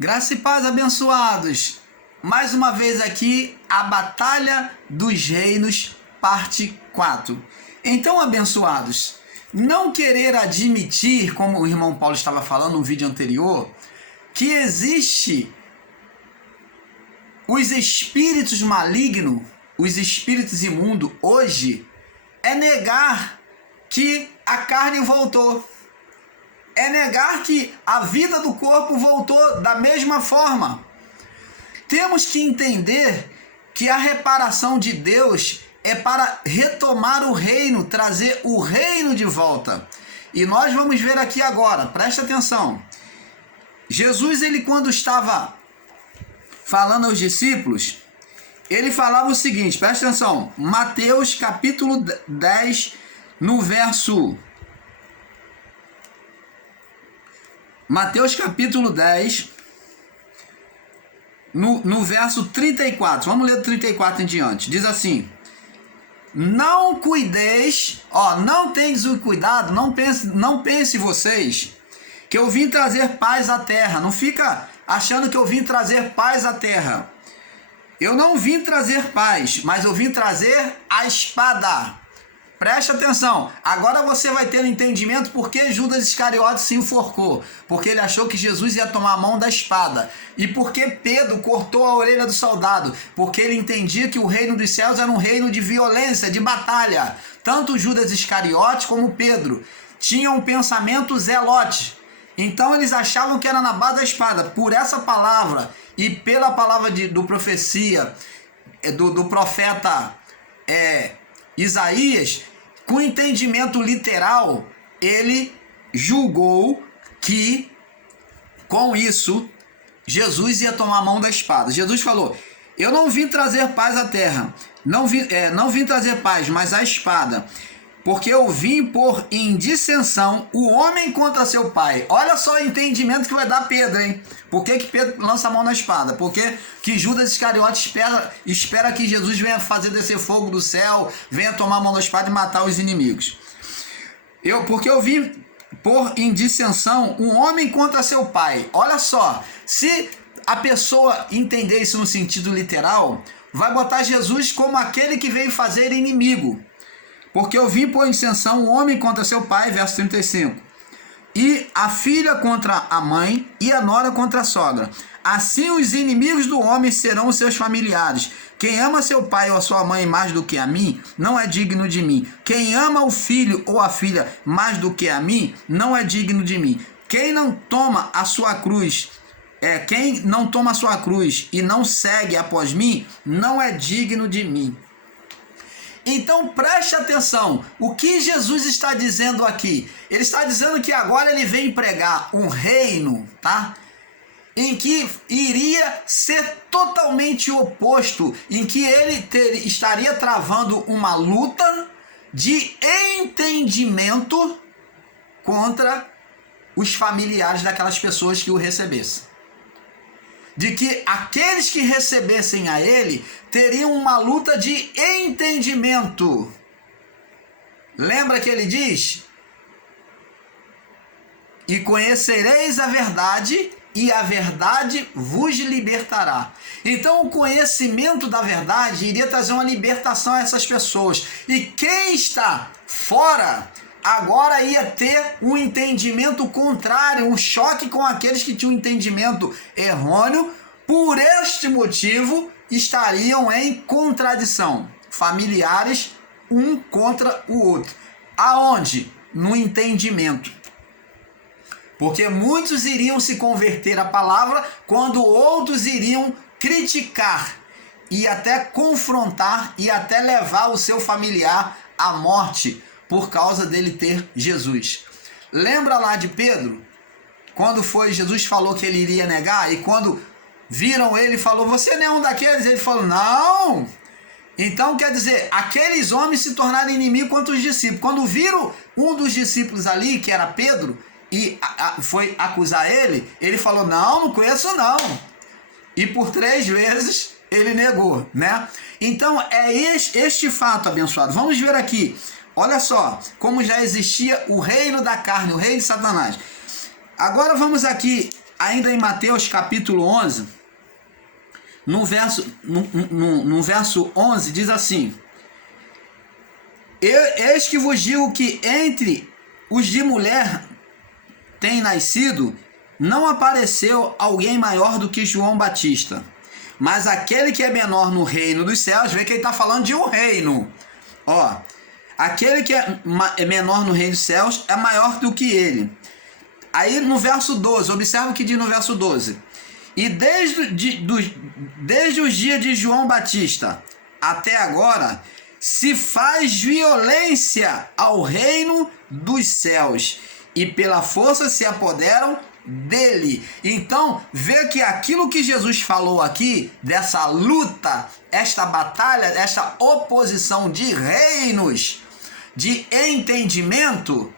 Graça e paz, abençoados. Mais uma vez aqui, a Batalha dos Reinos, parte 4. Então, abençoados, não querer admitir, como o irmão Paulo estava falando no vídeo anterior, que existe os espíritos malignos, os espíritos imundos hoje, é negar que a carne voltou. É negar que a vida do corpo voltou da mesma forma. Temos que entender que a reparação de Deus é para retomar o reino, trazer o reino de volta. E nós vamos ver aqui agora, presta atenção. Jesus, ele quando estava falando aos discípulos, ele falava o seguinte, presta atenção, Mateus capítulo 10, no verso... Mateus capítulo 10, no verso 34, vamos ler do 34 em diante, diz assim: não cuideis, não tendes o cuidado, não pense vocês que eu vim trazer paz à terra, não fica achando que eu vim trazer paz à terra. Eu não vim trazer paz, mas eu vim trazer a espada. Preste atenção, agora você vai ter um entendimento por que Judas Iscariote se enforcou. Porque ele achou que Jesus ia tomar a mão da espada. E por que Pedro cortou a orelha do soldado? Porque ele entendia que o reino dos céus era um reino de violência, de batalha. Tanto Judas Iscariote como Pedro tinham um pensamento zelote. Então eles achavam que era na base da espada. Por essa palavra e pela palavra do profecia do profeta Isaías, com entendimento literal, ele julgou que com isso Jesus ia tomar a mão da espada. Jesus falou: eu não vim trazer paz à terra, não vim trazer paz, mas a espada, porque eu vim pôr em dissensão o homem contra seu pai. Olha só o entendimento que vai dar Pedro, hein? Por que Pedro lança a mão na espada? Porque que Judas Iscariote espera que Jesus venha fazer descer fogo do céu, venha tomar a mão da espada e matar os inimigos. Porque eu vim pôr em dissensão um homem contra seu pai. Olha só, se a pessoa entender isso no sentido literal, vai botar Jesus como aquele que veio fazer inimigo. Porque eu vim pôr em dissensão o homem contra seu pai, verso 35. E a filha contra a mãe, e a nora contra a sogra. Assim os inimigos do homem serão os seus familiares. Quem ama seu pai ou a sua mãe mais do que a mim, não é digno de mim. Quem ama o filho ou a filha mais do que a mim, não é digno de mim. Quem não toma a sua cruz e não segue após mim, não é digno de mim. Então preste atenção, o que Jesus está dizendo aqui? Ele está dizendo que agora ele vem pregar um reino, tá? Em que iria ser totalmente oposto, em que ele estaria travando uma luta de entendimento contra os familiares daquelas pessoas que o recebessem. De que aqueles que recebessem a ele teriam uma luta de entendimento. Lembra que ele diz: e conhecereis a verdade, e a verdade vos libertará. Então o conhecimento da verdade iria trazer uma libertação a essas pessoas. E quem está fora agora ia ter um entendimento contrário, um choque com aqueles que tinham um entendimento errôneo. Por este motivo, estariam em contradição. Familiares, um contra o outro. Aonde? No entendimento. Porque muitos iriam se converter à palavra, quando outros iriam criticar e até confrontar e até levar o seu familiar à morte, por causa dele ter Jesus. Lembra lá de Pedro? Quando Jesus falou que ele iria negar, e quando viram ele, falou: você não é um daqueles? Ele falou: não. Então quer dizer, aqueles homens se tornaram inimigos contra os discípulos. Quando viram um dos discípulos ali, que era Pedro, e foi acusar ele, ele falou: não conheço não. E por 3 vezes ele negou, né? Então é este fato, abençoado. Vamos ver aqui. Olha só, como já existia o reino da carne, o reino de Satanás. Agora vamos aqui ainda em Mateus capítulo 11, no verso 11 diz assim: eis que vos digo que entre os de mulher tem nascido, não apareceu alguém maior do que João Batista, mas aquele que é menor no reino dos céus, vê que ele está falando de um reino, ó, aquele que é menor no reino dos céus é maior do que ele. Aí no verso 12, observa o que diz no verso 12: e desde os dias de João Batista até agora se faz violência ao reino dos céus, e pela força se apoderam dele. Então, vê que aquilo que Jesus falou aqui, dessa luta, esta batalha, esta oposição de reinos, de entendimento,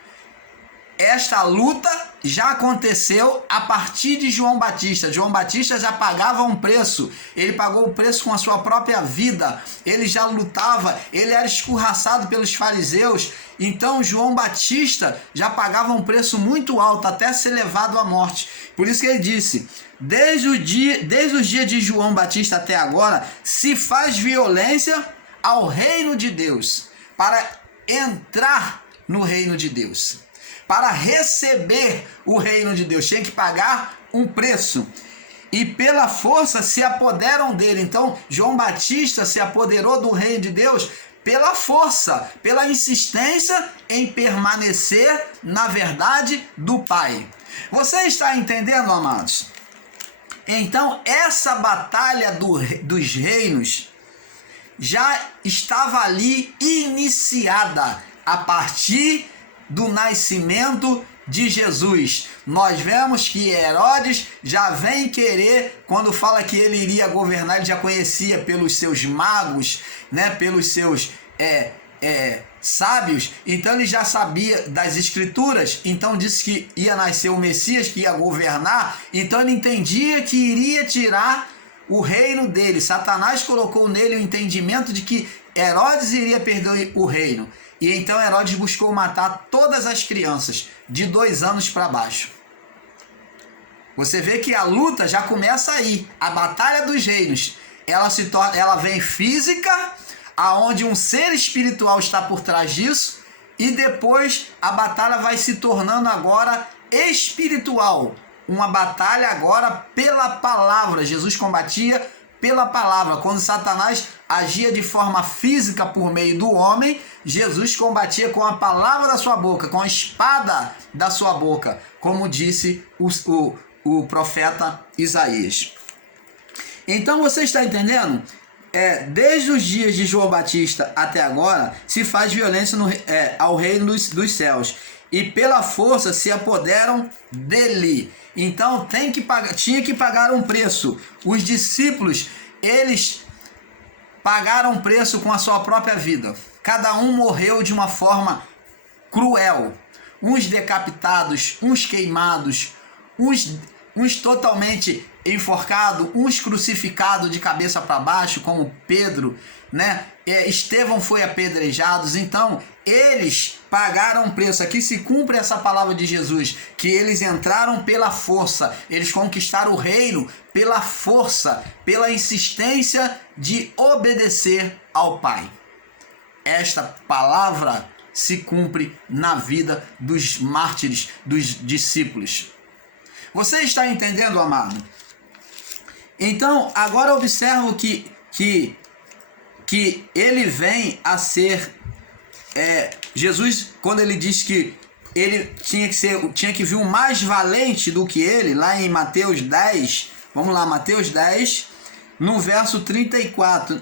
esta luta já aconteceu a partir de João Batista. João Batista já pagava um preço, ele pagou o preço com a sua própria vida, ele já lutava, ele era escorraçado pelos fariseus. Então João Batista já pagava um preço muito alto até ser levado à morte. Por isso que ele disse: desde os dias de João Batista até agora se faz violência ao reino de Deus. Para entrar no reino de Deus, para receber o reino de Deus, tinha que pagar um preço. E pela força se apoderam dele. Então João Batista se apoderou do reino de Deus pela força, pela insistência em permanecer na verdade do Pai. Você está entendendo, amados? Então essa batalha dos reinos já estava ali iniciada a partir do nascimento de Jesus. Nós vemos que Herodes já vem querer, quando fala que ele iria governar, ele já conhecia pelos seus magos, né, pelos seus sábios, então ele já sabia das escrituras, então disse que ia nascer o Messias, que ia governar, então ele entendia que iria tirar o reino dele. Satanás colocou nele o entendimento de que Herodes iria perder o reino. E então Herodes buscou matar todas as crianças de 2 anos para baixo. Você vê que a luta já começa aí. A batalha dos reinos, ela vem física, aonde um ser espiritual está por trás disso, e depois a batalha vai se tornando agora espiritual. Uma batalha agora pela palavra. Jesus combatia pela palavra. Quando Satanás agia de forma física por meio do homem, Jesus combatia com a palavra da sua boca, com a espada da sua boca, como disse o profeta Isaías. Então você está entendendo? Desde os dias de João Batista até agora se faz violência ao reino dos céus, e pela força se apoderam dele. Então tinha que pagar um preço. Os discípulos, eles pagaram preço com a sua própria vida. Cada um morreu de uma forma cruel. Uns decapitados, uns queimados, uns totalmente enforcados, uns crucificados de cabeça para baixo, como Pedro, né? Estevão foi apedrejado. Então eles pagaram preço. Aqui se cumpre essa palavra de Jesus, que eles entraram pela força, eles conquistaram o reino pela força, pela insistência de obedecer ao Pai. Esta palavra se cumpre na vida dos mártires, dos discípulos. Você está entendendo, amado? Então, agora observa que ele vem a ser... Jesus, quando ele diz que ele tinha que vir um mais valente do que ele, lá em Mateus 10, vamos lá, Mateus 10, no verso 34,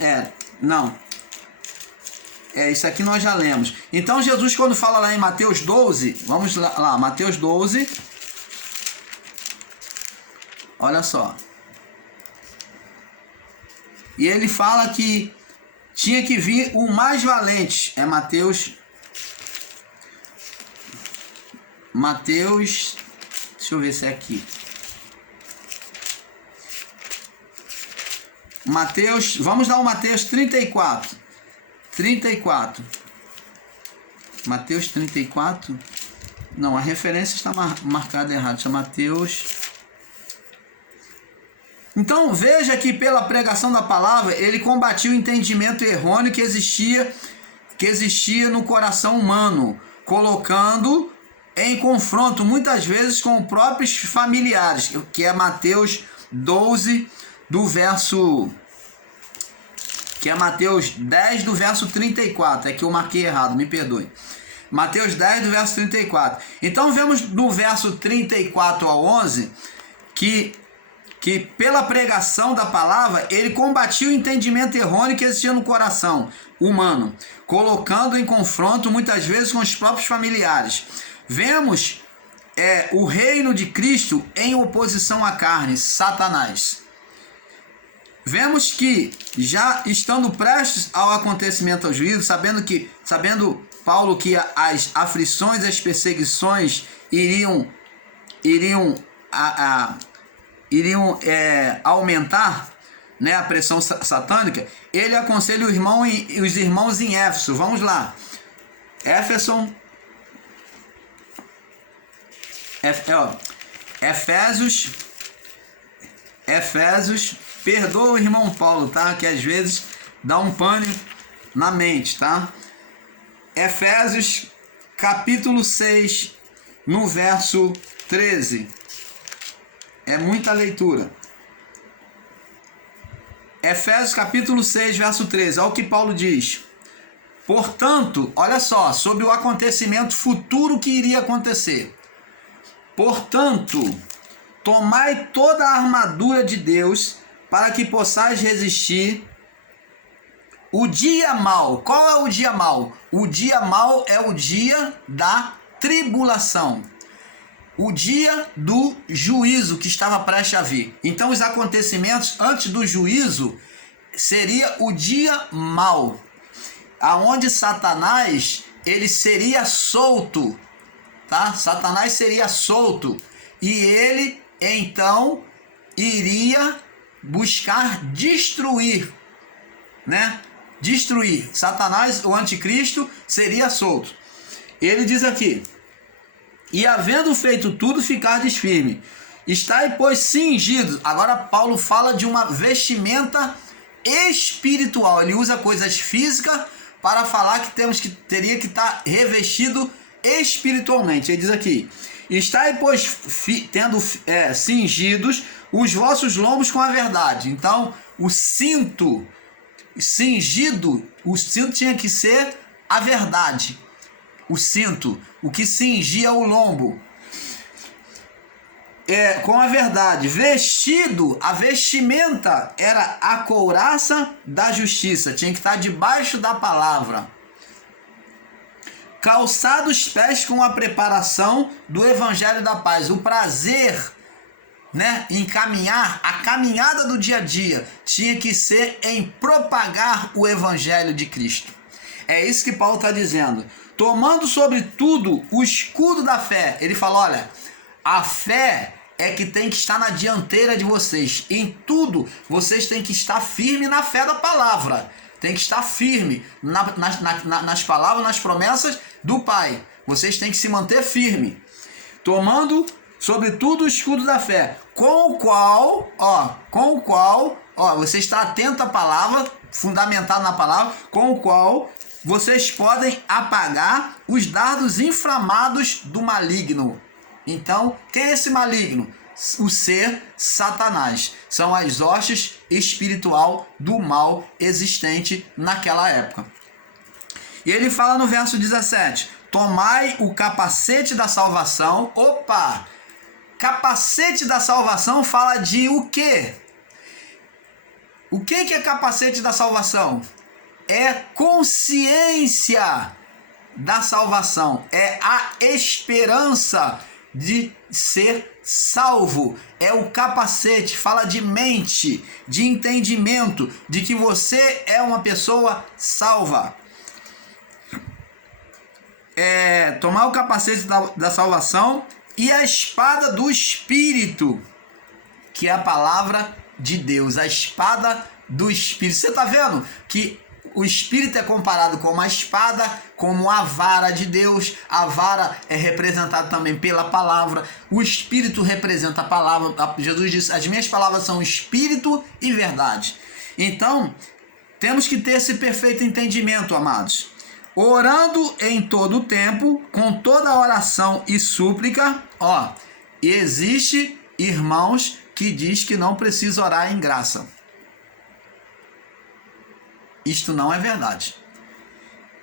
isso aqui nós já lemos. Então Jesus, quando fala lá em Mateus 12, vamos lá, Mateus 12, olha só, e ele fala que tinha que vir o mais valente. É Mateus, deixa eu ver se é aqui. Mateus, vamos lá, o Mateus 34. Mateus 34. Não, a referência está marcada errado. É Mateus Então veja que pela pregação da palavra ele combatia o entendimento errôneo que existia no coração humano, colocando em confronto muitas vezes com próprios familiares, que é Mateus 12 do verso, que é Mateus 10 do verso 34, é que eu marquei errado, me perdoe. Mateus 10 do verso 34. Então vemos no verso 34 ao 11 que pela pregação da palavra ele combatia o entendimento errôneo que existia no coração humano, colocando em confronto muitas vezes com os próprios familiares. Vemos o reino de Cristo em oposição à carne, Satanás. Vemos que já estando prestes ao acontecimento ao juízo, sabendo Paulo que as aflições, as perseguições iriam aumentar, né, a pressão satânica, ele aconselha os irmãos em Éfeso. Vamos lá. Efésios, perdoa o irmão Paulo, tá? Que às vezes dá um pane na mente, tá? Efésios capítulo 6, no verso 13. É muita leitura. Efésios capítulo 6, verso 13. Olha o que Paulo diz. Portanto, olha só, sobre o acontecimento futuro que iria acontecer. Portanto, tomai toda a armadura de Deus para que possais resistir o dia mau. Qual é o dia mau? O dia mau é o dia da tribulação. O dia do juízo que estava prestes a vir. Então os acontecimentos antes do juízo seria o dia mau, aonde Satanás ele seria solto, tá? Satanás seria solto e ele então iria buscar destruir, né? Destruir. Satanás, o anticristo, seria solto. Ele diz aqui: e havendo feito tudo, ficardes firme. Estai, pois, cingidos. Agora Paulo fala de uma vestimenta espiritual. Ele usa coisas físicas para falar que teria que estar revestido espiritualmente. Ele diz aqui: estai, pois, tendo cingidos os vossos lombos com a verdade. Então, o cinto cingido, o cinto tinha que ser a verdade. O cinto, o que cingia o lombo, com a verdade. Vestido, a vestimenta era a couraça da justiça, tinha que estar debaixo da palavra. Calçado os pés com a preparação do evangelho da paz, o prazer, né, em caminhar, a caminhada do dia a dia tinha que ser em propagar o evangelho de Cristo. É isso que Paulo está dizendo. Tomando sobretudo o escudo da fé. Ele fala, olha, a fé é que tem que estar na dianteira de vocês. Em tudo, vocês têm que estar firme na fé da palavra. Tem que estar firme nas palavras, nas promessas do Pai. Vocês têm que se manter firme. Tomando sobretudo o escudo da fé, com o qual, você está atento à palavra, fundamentado na palavra, com o qual vocês podem apagar os dardos inflamados do maligno. Então, quem é esse maligno? O ser Satanás. São as hostes espiritual do mal existente naquela época. E ele fala no verso 17: tomai o capacete da salvação. Opa! Capacete da salvação fala de o quê? O que é capacete da salvação? É consciência da salvação, é a esperança de ser salvo, é o capacete, fala de mente, de entendimento, de que você é uma pessoa salva. Tomar o capacete da salvação e a espada do Espírito, que é a palavra de Deus, a espada do Espírito. Você está vendo que O Espírito é comparado com uma espada, como a vara de Deus. A vara é representada também pela palavra. O Espírito representa a palavra. Jesus disse, as minhas palavras são Espírito e verdade. Então, temos que ter esse perfeito entendimento, amados. Orando em todo o tempo, com toda oração e súplica. Existe irmãos que diz que não precisa orar em graça. Isto não é verdade.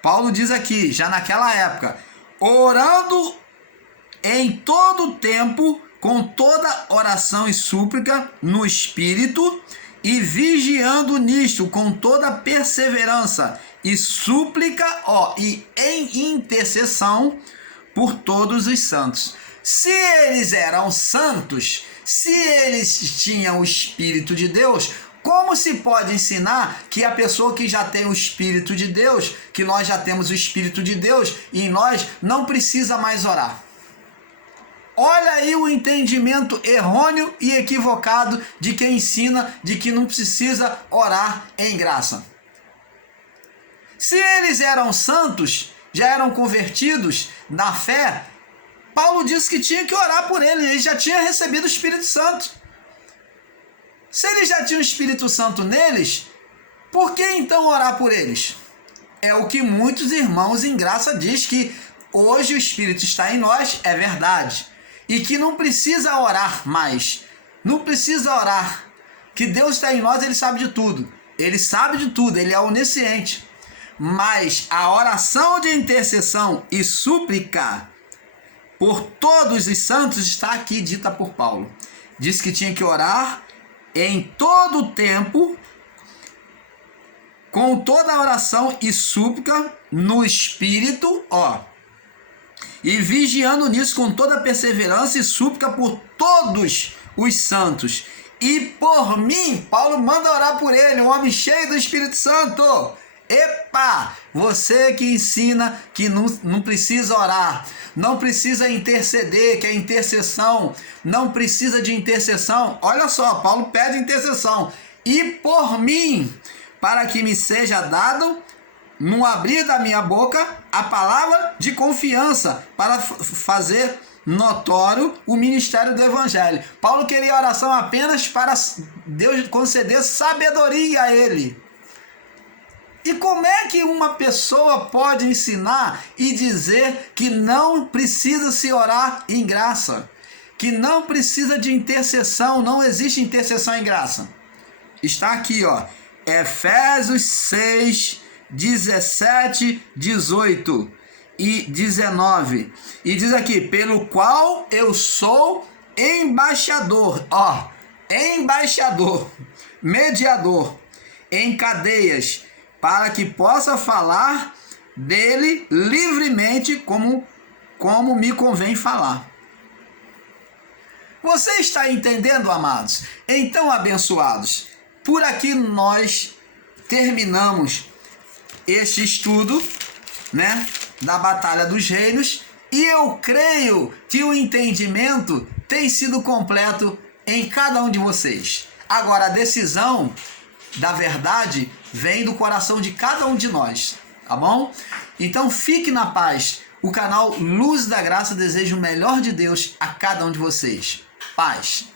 Paulo diz aqui, já naquela época, orando em todo o tempo, com toda oração e súplica no Espírito, e vigiando nisto com toda perseverança e súplica, e em intercessão por todos os santos. Se eles eram santos, se eles tinham o Espírito de Deus, como se pode ensinar que a pessoa que já tem o Espírito de Deus, que nós já temos o Espírito de Deus em nós, não precisa mais orar? Olha aí o entendimento errôneo e equivocado de quem ensina de que não precisa orar em graça. Se eles eram santos, já eram convertidos na fé, Paulo disse que tinha que orar por eles já tinham recebido o Espírito Santo. Se eles já tinham o Espírito Santo neles, por que então orar por eles? É o que muitos irmãos em graça diz, que hoje o Espírito está em nós, é verdade. E que não precisa orar mais. Não precisa orar. Que Deus está em nós, Ele sabe de tudo. Ele sabe de tudo, Ele é onisciente. Mas a oração de intercessão e súplica por todos os santos está aqui dita por Paulo. Diz que tinha que orar em todo o tempo, com toda oração e súplica no Espírito, e vigiando nisso com toda perseverança e súplica por todos os santos. E por mim, Paulo manda orar por ele, um homem cheio do Espírito Santo. Epa! Você que ensina que não precisa orar, não precisa interceder, que é intercessão, não precisa de intercessão. Olha só, Paulo pede intercessão. E por mim, para que me seja dado, no abrir da minha boca, a palavra de confiança, para fazer notório o ministério do Evangelho. Paulo queria oração apenas para Deus conceder sabedoria a ele. E como é que uma pessoa pode ensinar e dizer que não precisa se orar em graça? Que não precisa de intercessão, não existe intercessão em graça? Está aqui, Efésios 6, 17, 18 e 19. E diz aqui, pelo qual eu sou embaixador, embaixador, mediador, em cadeias, para que possa falar dele livremente como me convém falar. Você está entendendo, amados? Então, abençoados, por aqui nós terminamos este estudo, da Batalha dos Reinos, e eu creio que o entendimento tem sido completo em cada um de vocês. Agora, a decisão da verdade vem do coração de cada um de nós, tá bom? Então fique na paz. O canal Luz da Graça deseja o melhor de Deus a cada um de vocês. Paz.